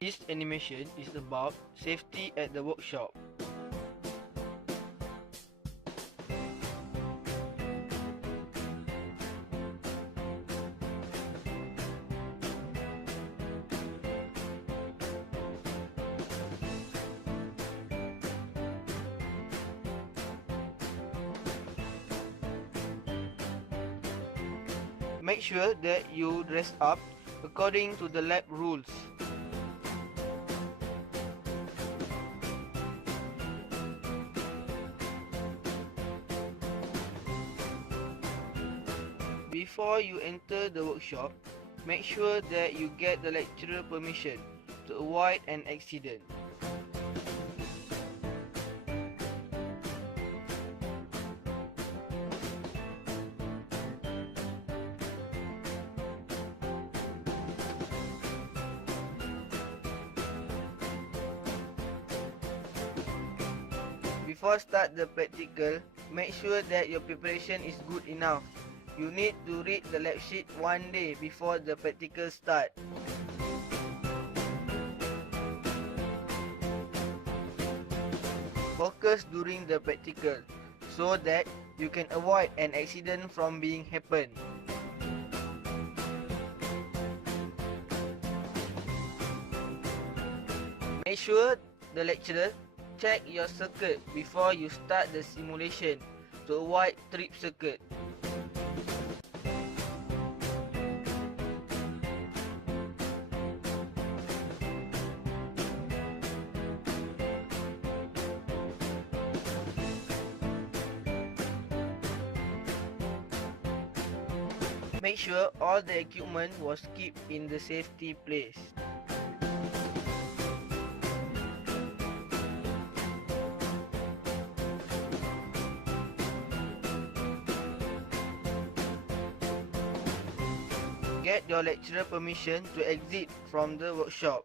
This animation is about safety at the workshop. Make sure that you dress up according to the lab rules. Before you enter the workshop, make sure that you get the lecturer permission to avoid an accident. Before start the practical, make sure that your preparation is good enough. You need to read the lab sheet one day before the practical start. Focus during the practical so that you can avoid an accident from being happen. Make sure the lecturer check your circuit before you start the simulation to avoid trip circuit. Make sure all the equipment was kept in the safety place. Get your lecturer permission to exit from the workshop.